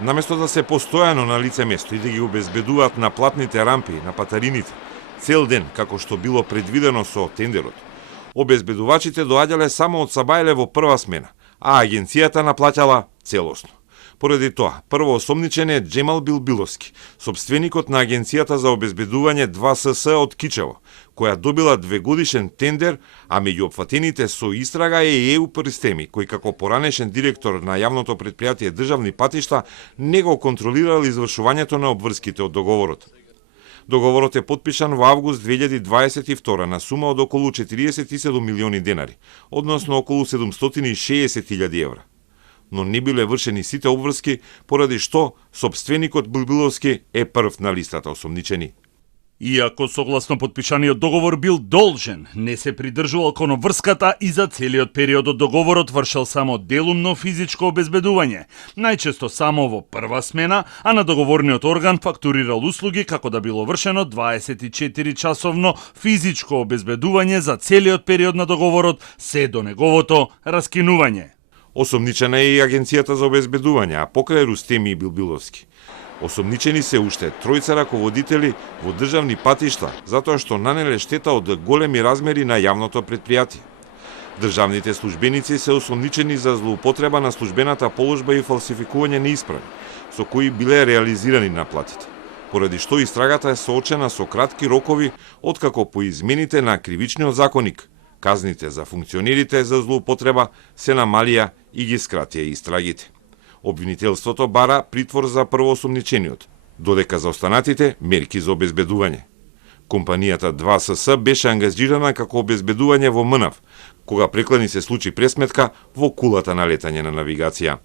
Наместо да се постојано на лице место и да ги обезбедуваат на платните рампи, на патарините, цел ден, како што било предвидено со тендерот, обезбедувачите доаѓале само од сабајле во прва смена, а агенцијата наплаќала целосно. Поради тоа, прво осомничен е Джемал Билбиловски, собственикот на агенцијата за обезбедување 2СС од Кичево, која добила 2-годишен тендер, а меѓу опфатените со истрага е и ЕУ-Пристеми, кој како поранешен директор на јавното предпријатие Државни патишта не го контролирал извршувањето на обврските од договорот. Договорот е подпишан во август 2022 на сума од околу 47 милиони денари, односно околу 760.000 евра. Но не биле вршени сите обврски, поради што собственикот Билбиловски е прв на листата осомничени. Иако согласно подпишаниот договор бил должен, не се придржувал кон обврската и за целиот период од договорот вршел само делумно физичко обезбедување, најчесто само во прва смена, а на договорниот орган фактурирал услуги како да било вршено 24-часовно физичко обезбедување за целиот период на договорот, се до неговото раскинување. Осомничена е и агенцијата за обезбедување, а покрај Рустеми и Билбиловски. Осомничени се уште тројца раководители во државни патишта, затоа што нанеле штета од големи размери на јавното предпријатие. Државните службеници се осомничени за злоупотреба на службената положба и фалсификување на исправи, со кои биле реализирани наплатите, поради што истрагата е соочена со кратки рокови откако по измените на кривичниот законник, казните за функционерите за злоупотреба се намалија и ги скратија истрагите. Обвинителството бара притвор за првоосомничениот, додека за останатите мерки за обезбедување. Компанијата 2СС беше ангажирана како обезбедување во МНАВ, кога преклани се случи пресметка во кулата на летање на навигација.